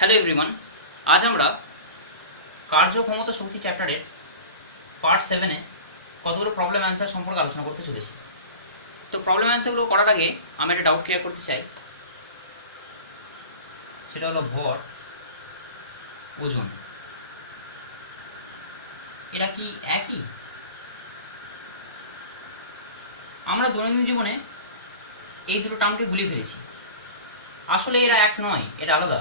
Hello everyone, আজ আমরা কার্যক্ষমতা শক্তি চ্যাপ্টারের পার্ট 7-এ কতগুলো প্রবলেম অ্যান্সার সম্পর্কে আলোচনা করতে চলেছি। তো প্রবলেম অ্যান্সারগুলো করার আগে আমি একটা ডাউট ক্লিয়ার করতে চাই, সেটা হলো ভর, ওজন, এরা কি একই? আমরা দৈনন্দিন জীবনে এই দুটো টার্মকে গুলিয়ে ফেলেছি। আসলে এরা এক নয়, এটা আলাদা।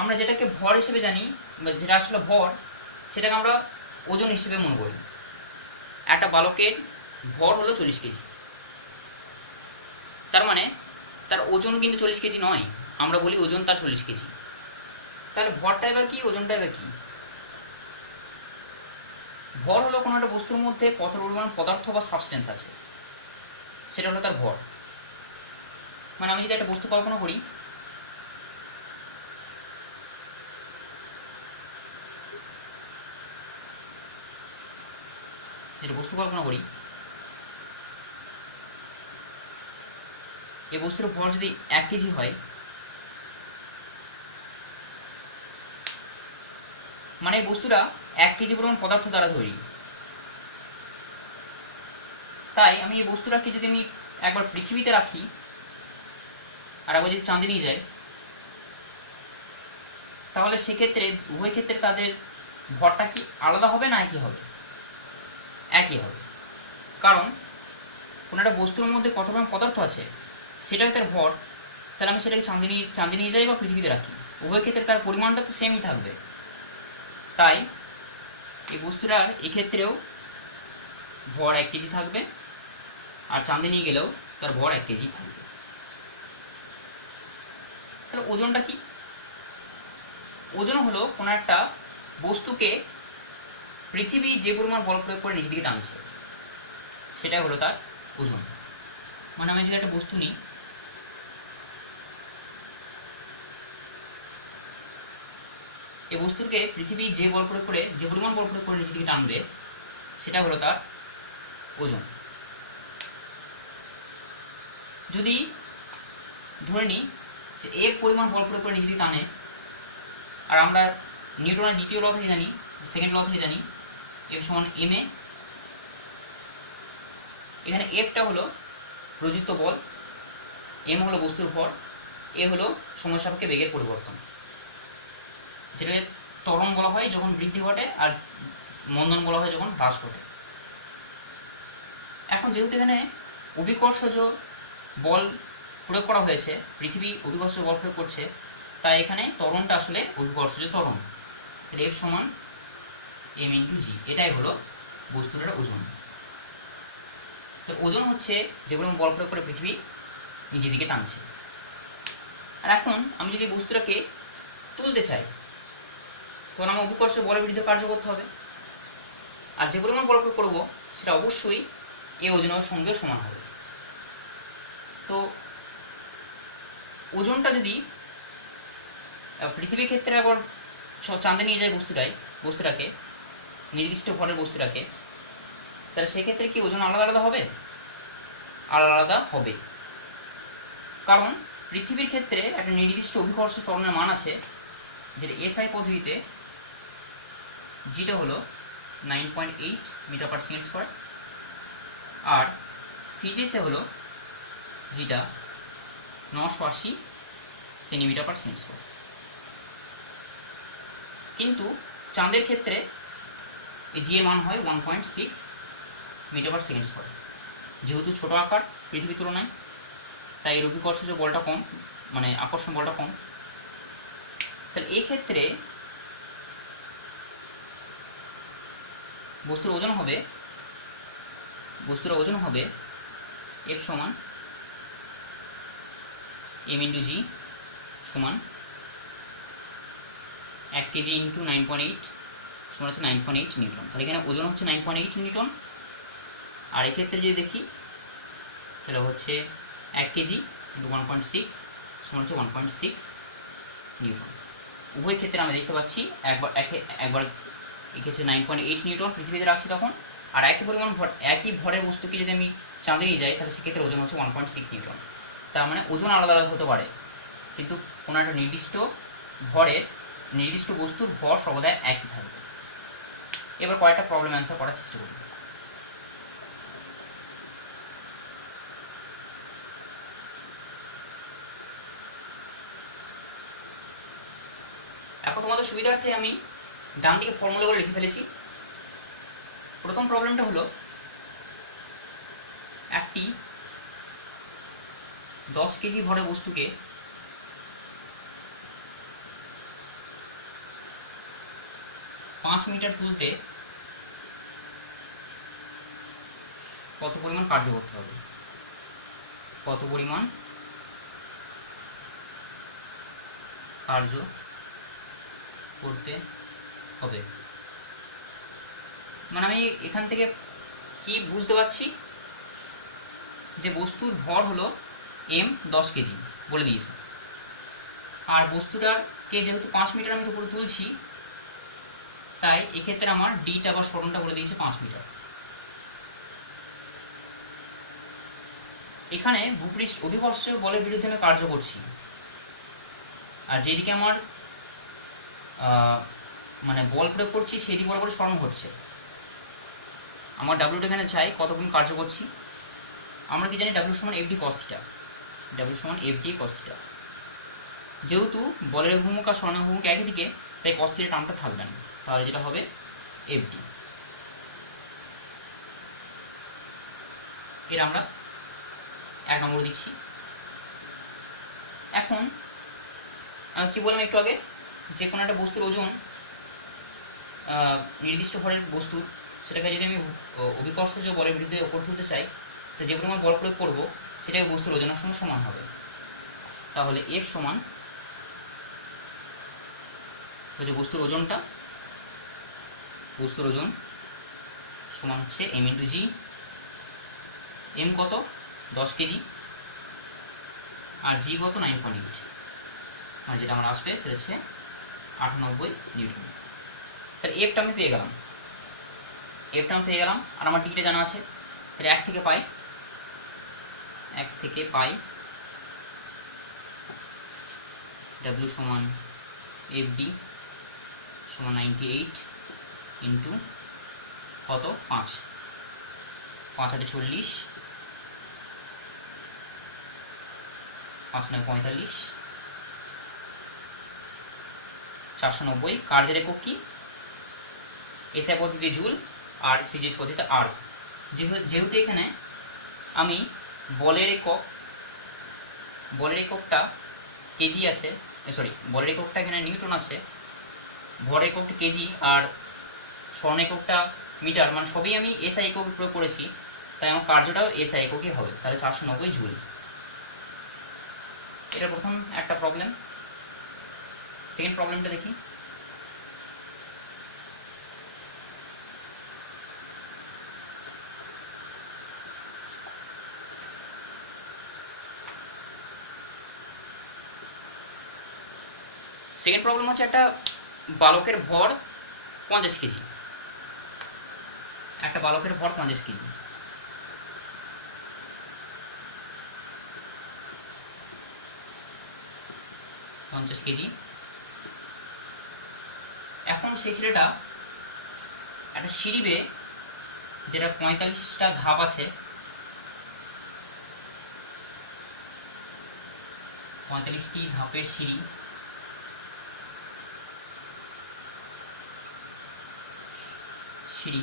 আমরা যেটাকে ভর হিসেবে জানি, বা যেটা আসলে ভর, সেটাকে আমরা ওজন হিসেবে মনে করি। একটা বালকের ভর হলো 40 কেজি, তার মানে তার ওজন কিন্তু 40 কেজি নয়। আমরা বলি ওজন তার 40 কেজি। তাহলে ভরটা এবার কি, ওজনটা এবার কি? ভর হলো কোনো একটা বস্তুর মধ্যে কত পরিমাণ পদার্থ বা সাবস্টেন্স আছে, সেটা হলো তার ভর। মানে আমি যদি একটা বস্তু কল্পনা করি, এই বস্তুর ভর যদি 1 কেজি হয়, মানে এই বস্তুটা 1 কেজি পরিমাণ পদার্থ দ্বারা তৈরি। তাই আমি এই বস্তুটাকে যদি আমি একবার পৃথিবীতে রাখি আর একবার যদি চাঁদে নিয়ে যাই, তাহলে সেক্ষেত্রে উভয় ক্ষেত্রে তাদের ভরটা কি আলাদা হবে না একই হবে? একই হবে। কারণ কোনো একটা বস্তুর মধ্যে কত পরিমাণ পদার্থ আছে সেটাই তার ভর। তাহলে আমি সেটাকে চাঁদে নিয়ে যাই বা পৃথিবীতে রাখি, উভয় ক্ষেত্রে তার পরিমাণটা তো সেমই থাকবে। তাই এই বস্তুটার এক্ষেত্রেও ভর 1 কেজি থাকবে, আর চাঁদে নিয়ে গেলেও তার ভর 1 কেজি থাকবে। তাহলে ওজনটা কি? ওজন হলো কোনো একটা বস্তুকে পৃথিবী যে পরিমাণ বল প্রয়োগ করে নিজের দিকে টানছে, সেটাই হলো তার ওজন। মানে আমি যদি একটা বস্তু নিই, এই বস্তুকে পৃথিবী যে বল প্রয়োগ করে, যে পরিমাণ বল প্রয়োগ করে নিজের দিকে টানবে, সেটা হলো তার ওজন। যদি ধরে নিই যে এর পরিমাণ বল প্রয়োগ করে নিজের দিকে টানে, আর আমরা নিউটনের দ্বিতীয় ল থেকে জানি, সেকেন্ড ল থেকে জানি, এফ সমান এম এ। এখানে এফটা হলো প্রযুক্ত বল, এম হলো বস্তুর ভর, এ হলো সময় সাপেক্ষে বেগের পরিবর্তন, যেটাকে ত্বরণ বলা হয় যখন বৃদ্ধি ঘটে, আর মন্দন বলা হয় যখন হ্রাস ঘটে। এখন যেহেতু এখানে অভিকর্ষজ বল প্রয়োগ করা হয়েছে, পৃথিবী অভিকর্ষজ বল প্রয়োগ করছে, তাই এখানে ত্বরণটা আসলে অভিকর্ষজ ত্বরণ। এফ সমান এম ইন্টু জি, এটাই হলো বস্তুটার ওজন। তো ওজন হচ্ছে যেগুলো বল প্রয়োগ করে পৃথিবী নিজের দিকে টানছে। আর এখন আমি যদি বস্তুটাকে তুলতে চাই, তখন আমার অভিকর্ষ বলের বিরুদ্ধে কার্য করতে হবে, আর যে পরিমাণ বল প্রয়োগ করবো সেটা অবশ্যই এই ওজনের সঙ্গে সমান হবে। তো ওজনটা যদি পৃথিবীর ক্ষেত্রে আবার চাঁদে নিয়ে যায় বস্তুটাকে নির্দিষ্ট ভরের বস্তুটাকে, তাহলে সেক্ষেত্রে কি ওজন আলাদা আলাদা হবে? আলাদা হবে। কারণ পৃথিবীর ক্ষেত্রে একটা নির্দিষ্ট অভিকর্ষ ত্বরণের মান আছে, যেটা এসআই পদ্ধতিতে জিটা হলো 9.8 মিটার পার সেকেন্ড স্কোয়ার, আর সিজিএসে হলো জিটা 980 সেন্টিমিটার পার সেকেন্ড স্কোয়ার। কিন্তু চাঁদের ক্ষেত্রে এই জি এর মান হয় 1.6 মিটার পার সেকেন্ড স্কোয়ার। যেহেতু ছোট আকার পৃথিবীর তুলনায়, তাই এর অভিকর্ষজ বলটা কম, মানে আকর্ষণ বলটা কম। তাহলে এই ক্ষেত্রে বস্তুর ওজন হবে এফ সমান এম ইন্টু জি সমান 1 কেজি ইন্টু 9.8 সমান হচ্ছে 9.8 নিউটন। তাহলে এখানে ওজন হচ্ছে 9.8 নিউটন, আর এক্ষেত্রে যদি দেখি তাহলে হচ্ছে 1 কেজি ইন্টু 1.6 সমান হচ্ছে 1.6 নিউটন। উভয় ক্ষেত্রে আমরা দেখতে পাচ্ছি একবার এক্ষেত্রে 9.8 নিউটন পৃথিবীতে রাখছি তখন, আর একই পরিমাণ ভর, একই ভরের বস্তুকে যদি আমি চাঁদে নিয়ে যাই, তাহলে সেক্ষেত্রে ওজন হচ্ছে 1.6 নিউটন। তার মানে ওজন আলাদা আলাদা হতে পারে, কিন্তু কোনো একটা নির্দিষ্ট ভরের, নির্দিষ্ট বস্তুর ভর সর্বদা একই থাকবে। এবার কয়েকটা প্রবলেম অ্যান্সার করার চেষ্টা করব। এখন তোমাদের সুবিধার্থে আমি ডান দিকে ফর্মুলাগুলো লিখে ফেলেছি। প্রথম প্রবলেমটা হলো একটি 10 কেজি ভরের বস্তুকে 5 মিটার তুলতে কত পরিমাণ কার্য করতে হবে, কত পরিমাণ কার্য করতে হবে। মানে আমি এখান থেকে কি বুঝতে পারছি যে বস্তুর ভর হলো m 10 কেজি বলে দিয়েছে, আর বস্তুটাকে যেহেতু 5 মিটার আমি উপরে তুলছি, তাই এক্ষেত্রে আমার ডিটা বা সরণটা বলে দিয়েছে 5 মিটার। এখানে ভূপৃষ্ঠ অভিকর্ষ বলের বিরুদ্ধে আমি কার্য করছি, আর যেদিকে আমার মানে বল প্রয়োগ করছি সেদিকে বরাবর সরণ ঘটছে। আমার ডাব্লিউটা এখানে চাই কত গুণ কার্য করছি। আমরা কি জানি ডাব্লিউ সমান এফডি কস থিটা, ডাব্লিউ সমান এফডি কস থিটা। যেহেতু বলের অভিমুখ আর সরণের অভিমুখ একই দিকে, তাই কস থিটা টার্মটা থাকবে না, তাহলে যেটা হবে এফডি। এর আমরা 1 নম্বর দিচ্ছি। এখন কি বললাম একটু আগে, যে কোনো একটা বস্তুর ওজন, নির্দিষ্ট ভরের বস্তু, সেটাকে যদি আমি অভিকর্ষজ বলের বিরুদ্ধে ওপর তুলতে চাই, তো যে পরিমাণ বল প্রয়োগ করবো সেটাকে বস্তুর ওজনের সঙ্গে সমান হবে। তাহলে এফ সমান হচ্ছে বস্তুর ওজনটা, বস্তুর ওজন সমান হচ্ছে এম ইন্টু জি। এম কত 10 কেজি, আর জি কত 9.8, আর যেটা আমার আসবে সেটা হচ্ছে 98 নিউটন। তাহলে এফটা আমি পেয়ে গেলাম, এফটা আমি পেয়ে গেলাম, আর আমার ডিটা জানা আছে। তাহলে 1 থেকে পাই ডাব্লিউ সমান এফ ডি সমান 98 ইন্টু কত 5, 5 8 40, 5 9 45, 490। কার্যের একক কি? এসআই পদ্ধতিতে জুল আর সিজিএস পদ্ধতিতে আর্ক। যেহেতু এখানে আমি বলের এককটা কেজি আছে, বলের এককটা এখানে নিউটন আছে, ভর এককটা কেজি আর স্বর্ণ এককটা মিটার, মানে সবই আমি এসআই একক প্রয়োগ করেছি, তাই আমার কার্যটাও এসআই এককই হবে। তাহলে 490 জুল। এটা প্রথম একটা প্রবলেম। সেকেন্ড প্রবলেমটা দেখি। সেকেন্ড প্রবলেম হচ্ছে একটা বালকের ভর 50 কেজি, একটা বালকের ভর 50 কেজি। এখন সেই ছেলেটা একটা সিঁড়ি বেয়ে, যেটা 45টা ধাপ আছে, 45টি ধাপের সিঁড়ি, সিঁড়ি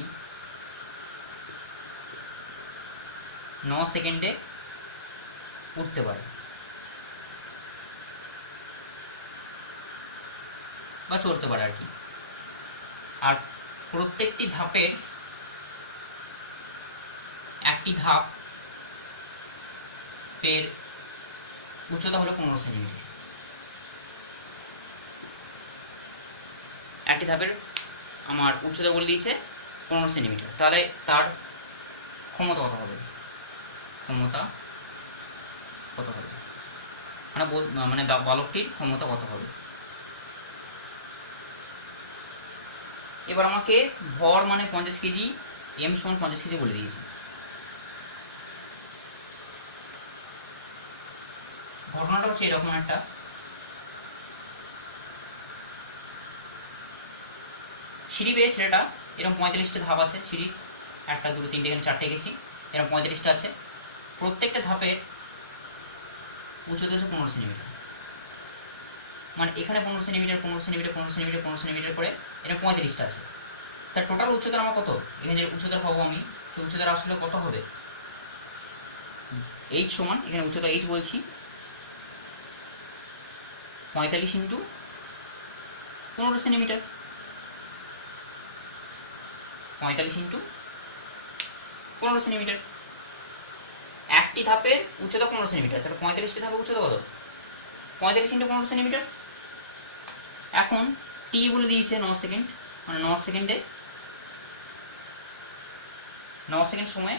9 সেকেন্ডে উঠতে পারে বা চড়তে পারে আর কি। আর প্রত্যেকটি ধাপের একটি ধাপের উচ্চতা হলো 15 সেন্টিমিটার। একটি ধাপের আমার উচ্চতা বলে দিয়েছে 15 সেন্টিমিটার। তাহলে তার ক্ষমতা কত হবে? মানে বালকটির ক্ষমতা কত হবে? এবার আমাকে ভর মানে 50 কেজি, এম সমান 50 কেজি বলে দিয়েছে। ঘটনাটা হচ্ছে এরকম একটা, সিঁড়ি বেয়ে ছেলেটা এরকম 45টা ধাপ আছে, সিঁড়ি 1 2 3 এখানে 4টে গেছি, এরকম 45টা আছে, প্রত্যেকটা ধাপে উচ্চতা হচ্ছে 15 সেন্টিমিটার, মানে এখানে 15 সেন্টিমিটার 15 সেন্টিমিটার 15 সেন্টিমিটার 15 সেন্টিমিটার করে এরকম 35টা আছে। তার টোটাল উচ্চতা আমার কত, এখানে যে উচ্চতা পাবো আমি, সেই উচ্চতাটা আসলে কত হবে, এইচ সমান, এখানে উচ্চতা এইচ বলছি 45 ইন্টু 15 সেন্টিমিটার, 45 ইন্টু 15 সেন্টিমিটার। একটি ধাপের উচ্চতা 15 সেন্টিমিটার, তাহলে 45টি ধাপের উচ্চতা কত, 45 ইন্টু 15 সেন্টিমিটার। এখন টি বলে দিয়েছে 9 সেকেন্ড, মানে 9 সেকেন্ড সময়ে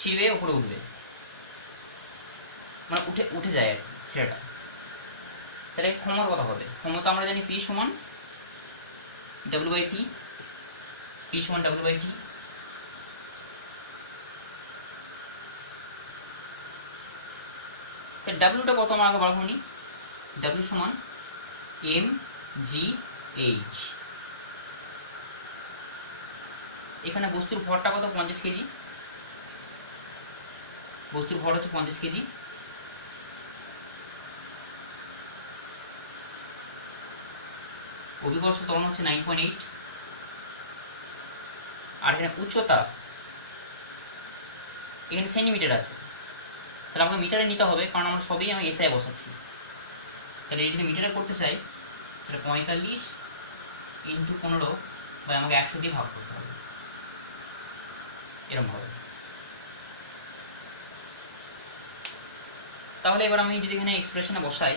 সিঁড়ি উপরে উঠবে, মানে উঠে যায় আর কি ছেলেটা। তাহলে ক্ষমতা কত হবে, ক্ষমতা আমরা জানি পি সমান ডাব্লিউ বাই টি, পি সমান ডাব্লিউ বাই টি। ডাব্লিউটা কত আমার আগে বার করি, ডাব্লিউ সমান এম জি এইচ। এখানে বস্তুর ভরটা কত, 50 কেজি, বস্তুর ভর হচ্ছে 50 কেজি। অভিকর্ষ ত্বরণ হচ্ছে 9.8, আর এখানে উচ্চতা এখানে সেন্টিমিটার আছে, তাহলে আমাকে মিটারে নিতে হবে, কারণ আমরা সবই আমি এসআই বসাচ্ছি। তাহলে এই যদি মিটারে করতে চাই তাহলে 45 ইন্টু 15 বা আমাকে 100 দিয়ে ভাগ করতে হবে, এরকম হবে। তাহলে এবার আমি যদি এখানে এক্সপ্রেশনে বসাই,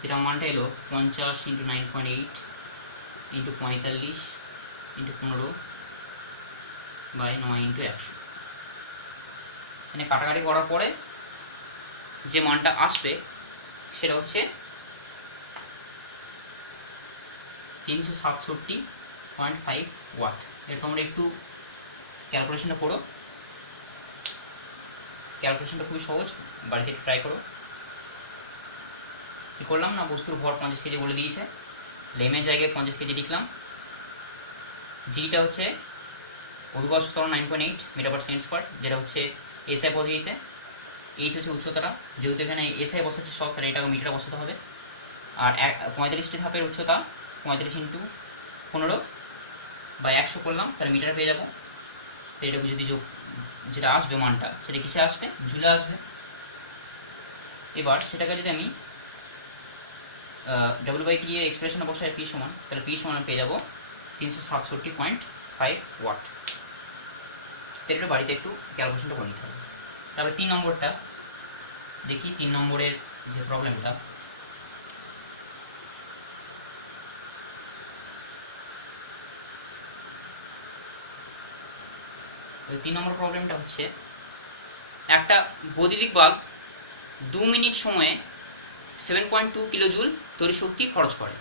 যেটা মানটা এলো 50 into 9.8 into 45 into 15 by 9 into 100, এখানে কাটাকাটি করার পরে যে মানটা আসবে সেটা হচ্ছে 367.5 ওয়াট। এটা তোমরা একটু ক্যালকুলেশনটা করো, ক্যালকুলেশনটা খুবই সহজ, বাড়িতে একটু ট্রাই করো। কী করলাম না, বস্তুর ভর 50 কেজি বলে দিয়েছে, লেমের জায়গায় 50 কেজি লিখলাম, জিটা হচ্ছে অভিকর্ষ ত্বরণ 9.8 মিটার পার সেকেন্ড স্কোয়ার, যেটা হচ্ছে এসআই পদ্ধতিতে, এইচ হচ্ছে উচ্চতাটা, যেহেতু এখানে এসআই বসাচ্ছে সব, তাহলে এটাকে মিটারে বসাতে হবে। আর 45টি ধাপের উচ্চতা 35 ইন্টু 15 বা 100 করলাম, তাহলে মিটারে পেয়ে যাবো। তো এটাকে যদি যেটা আসবে মানটা, সেটা কিসে আসবে, জুলে আসবে। এবার সেটাকে যদি আমি ডাব্লিউ বাই টি এ এক্সপ্রেশনে বসাই পি সমান, তাহলে পি সমান পেয়ে যাবো 367.5 ওয়াট। এটা বাড়িতে একটু ক্যালকুলেশনটা করে নিতে হবে। তারপরে 3 নম্বরটা দেখি, 3 নম্বরের যে প্রবলেমটা, ওই 3 নম্বর প্রবলেমটা হচ্ছে একটা বৈদ্যুতিক বাল্ব 2 মিনিট সময়ে 7.2 কিলো জুল তড়িৎ শক্তি খরচ করে।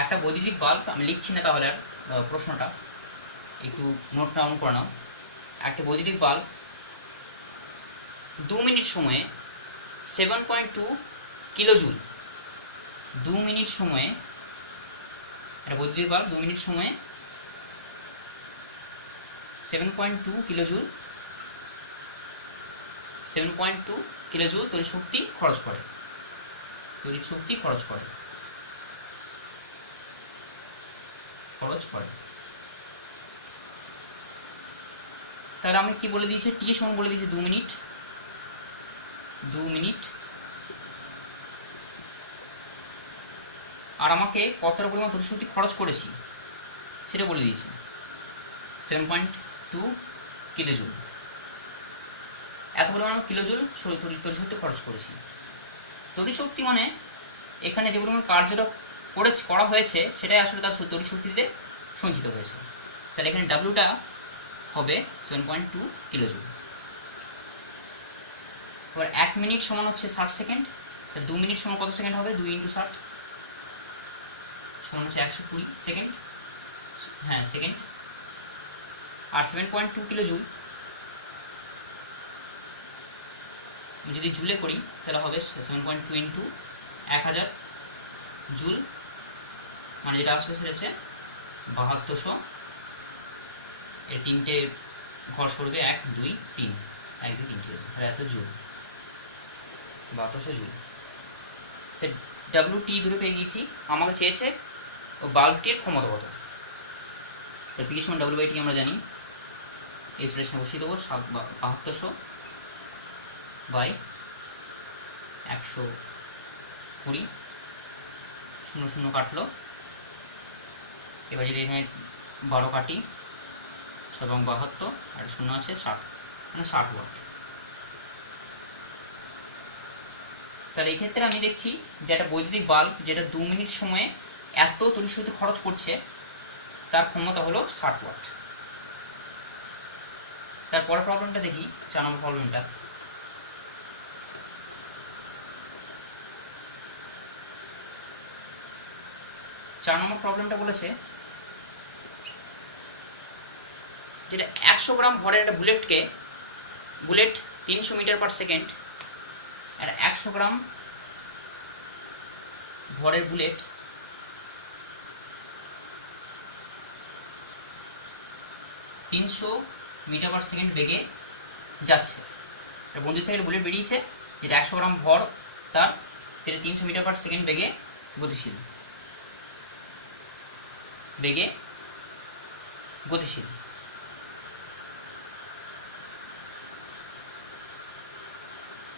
একটা বৈদ্যুতিক বাল্ব, আমি লিখছি না তাহলে আর প্রশ্নটা, একটু নোট ডাউন করে নাও। একটা বৈদ্যুতিক বাল্ব 2 মিনিট সময়ে 7.2 কিলো জুল, 2 মিনিট সময়ে একটা বৈদ্যুতিক বাল্ব 2 মিনিট সময়ে 7.2 কিলো জুল, 7.2 কিলো জুল তড়িৎ শক্তি খরচ করে, তড়িৎ শক্তি খরচ করে। তাহলে আমি কি বলে দিয়েছি, টি সমান বলে দিয়েছি 2 মিনিট, 2 মিনিট, আর আমাকে কতটা পরিমাণ তড়িৎ শক্তি খরচ করেছি সেটা বলে দিয়েছি 7.2 কিলো জুল। এত পরিমাণ কিলো জুল তড়িৎ শক্তি খরচ করেছি। তড়িৎ শক্তি মানে এখানে যে পরিমাণ কার্যটা করা হয়েছে সেটাই আসলে তার তড়িৎ শক্তিতে সঞ্চিত হয়েছে। তাহলে এখানে ডাব্লিউটা হবে 7.2 কিলো জুল। এবার 1 মিনিট সমান হচ্ছে 60 সেকেন্ড, তাহলে 2 মিনিট সমান কত সেকেন্ড হবে, 2 ইন্টু 60 সমান হচ্ছে 120 সেকেন্ড, হ্যাঁ সেকেন্ড। আর 7.2 কিলো জুল যদি জুলে করি তাহলে হবে 7.2 ইন্টু 1000 জুল, মানে যেটা আসবে সেটা হচ্ছে 7200। এর তিনটে ঘর সরবে, 1 2 3, 1 2 3 তাহলে এত জুল, 7200 জুল। WT দূরে পেয়ে গিয়েছি। আমাকে চেয়েছে ও বাল্বটির ক্ষমতা কত। তো P সমান WT আমরা জানি, এক্সপ্রেশনে বসিয়ে দেবো 7200 বাই 120, 0 0 কাটলো। এবার যদি এখানে 12 কাটি, 6 এবং 72 আর 0 আছে 60, মানে 60 ওয়াট। তাহলে এই ক্ষেত্রে আমি দেখছি যে একটা বৈদ্যুতিক বাল্ব যেটা 2 মিনিট সময়ে এত তড়িৎ শক্তি খরচ করছে, তার ক্ষমতা হলো 60 ওয়াট। তারপরের প্রবলেমটা দেখি, 4 নম্বর প্রবলেমটা। প্রবলেমটা বলেছে যেটা 100 গ্রাম ভরের একটা বুলেট 300 মিটার পার সেকেন্ড, আর 100 গ্রাম ভরের বুলেট 300 মিটার পার সেকেন্ড বেগে যাচ্ছে। বন্দুক থেকে বুলেট বেরিয়েছে, যেটা 100 গ্রাম ভর তার, সেটা 300 মিটার পার সেকেন্ড বেগে গতিশীল।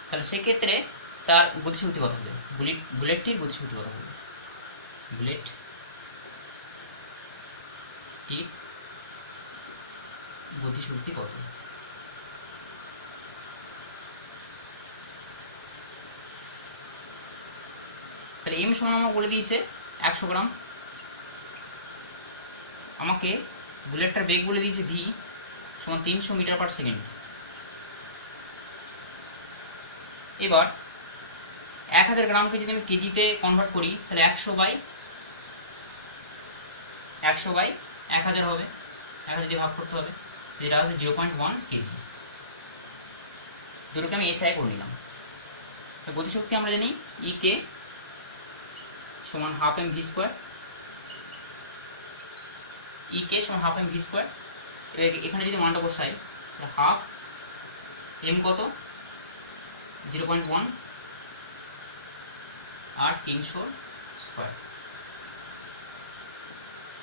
তাহলে সেক্ষেত্রে তার গতিশক্তি কত হবে, বুলেটটির গতিশক্তি কত হবে, বুলেটটির গতিশক্তি কত। তাহলে এম সমান আমাকে বলে দিয়েছে 100 গ্রাম, আমাকে বুলেটটার বেগ বলে দিয়েছে ভি সমান 300 মিটার পার সেকেন্ড। এবার 1000 গ্রামকে যদি আমি কেজিতে কনভার্ট করি তাহলে 100 বাই 1000 হবে, 1000 দিয়ে ভাগ করতে হবে, যেটা হবে 0.1 কেজি। দুটোকে আমি এসআই করে নিলাম। তো গতিশক্তি আমরা জানি ই কে সমান হাফ এম ভি স্কোয়ার, ই কে সমান হাফ এম ভি স্কোয়ার। এখানে যদি মানটা বসাই হাফ এম কত 0.1 আর 300 স্কোয়ার,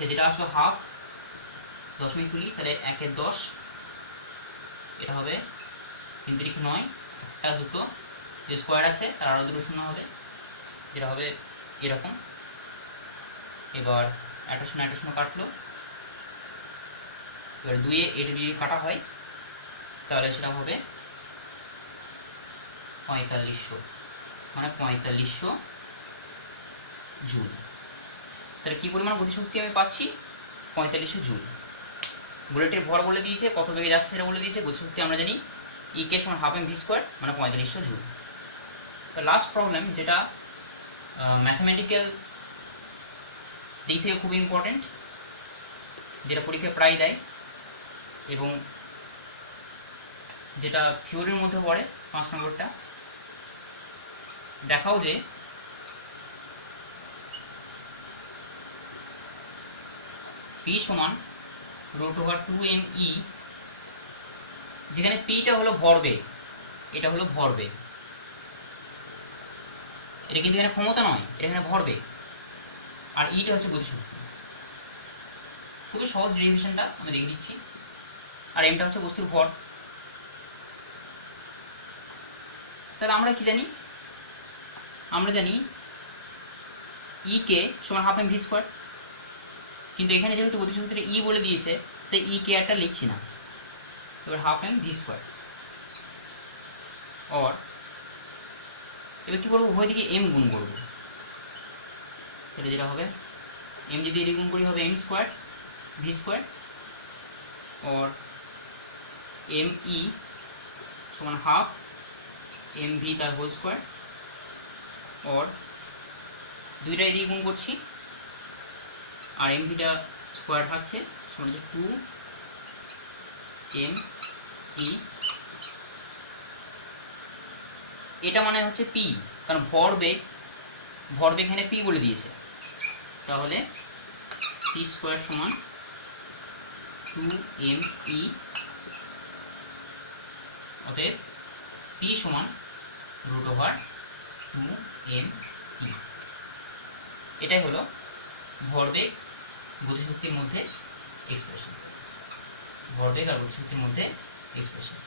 যেটা আসবে হাফ 10 তুলি, তাহলে 1 এর 10, এটা হবে 3 3 9, একটা দুটো যে স্কোয়ার আছে তার আরও দুটো শূন্য হবে, যেটা হবে এরকম। এবার একটা শূন্য কাটলো, এবার 2 এটা দিয়ে কাটা হয় তাহলে সেটা হবে 4500, মানে 4500 জুল। তাহলে কি পরিমাণ গতিশক্তি আমি পাচ্ছি, 4500 জুল। বুলেটের ভর বলে দিয়েছে, কত বেগে যাচ্ছে সেটা বলে দিয়েছে, গতিশক্তি আমরা জানি ই কে সমান হাফ এম ভি স্কোয়ার, মানে 4500 জুল। তো লাস্ট প্রবলেম, যেটা ম্যাথমেটিক্যাল দিক থেকে খুব ইম্পর্টেন্ট, যেটা পরীক্ষায় প্রায় দেয় এবং যেটা থিওরির মধ্যে পড়ে 5 নম্বরটা। দেখাও যে পি সমান √2mE, যেখানে পিটা হলো ভরবেগ, এটা হলো ভরবেগ, এটা কিন্তু এখানে ক্ষমতা নয়, এটা এখানে ভরবেগ, আর ইটা হচ্ছে গতিশক্তি। খুবই সহজ ডেরিভেশনটা আমি দেখে দিচ্ছি। আর এমটা হচ্ছে বস্তুর ভর। তাহলে আমরা কি জানি, আমরা জানি ই কে সমান হাফ এম ভি স্কোয়ার, কিন্তু এখানে যেহেতু গতিশক্তিটা ই বলে দিয়েছে তাই ই কে একটা লিখছি না, এবার হাফ এম ভি স্কোয়ার। और এবার কি করবো, উভয় দিকে এম গুণ করবো, তাহলে যেটা হবে এম যদি এটি গুণ করি হবে এম স্কোয়ার ভি স্কোয়ার, और एम ई समान हाफ एम भি তার হোল স্কোয়ার, और দুইটা এদিকে গুণ করছি আর এম ভিটা স্কোয়ার থাকছে সমান 2 एम ई এটা মানে হচ্ছে পি, কারণ ভরবেগ এখানে পি বলে দিয়েছে। তাহলে পি স্কোয়ার সমান 2mE, অতএব পি সমান √2mE। এটাই হলো ভরবেগ গতিশক্তির মধ্যে এক্সপ্রেশন, ভরবেগ আর গতিশক্তির মধ্যে এক্সপ্রেশন।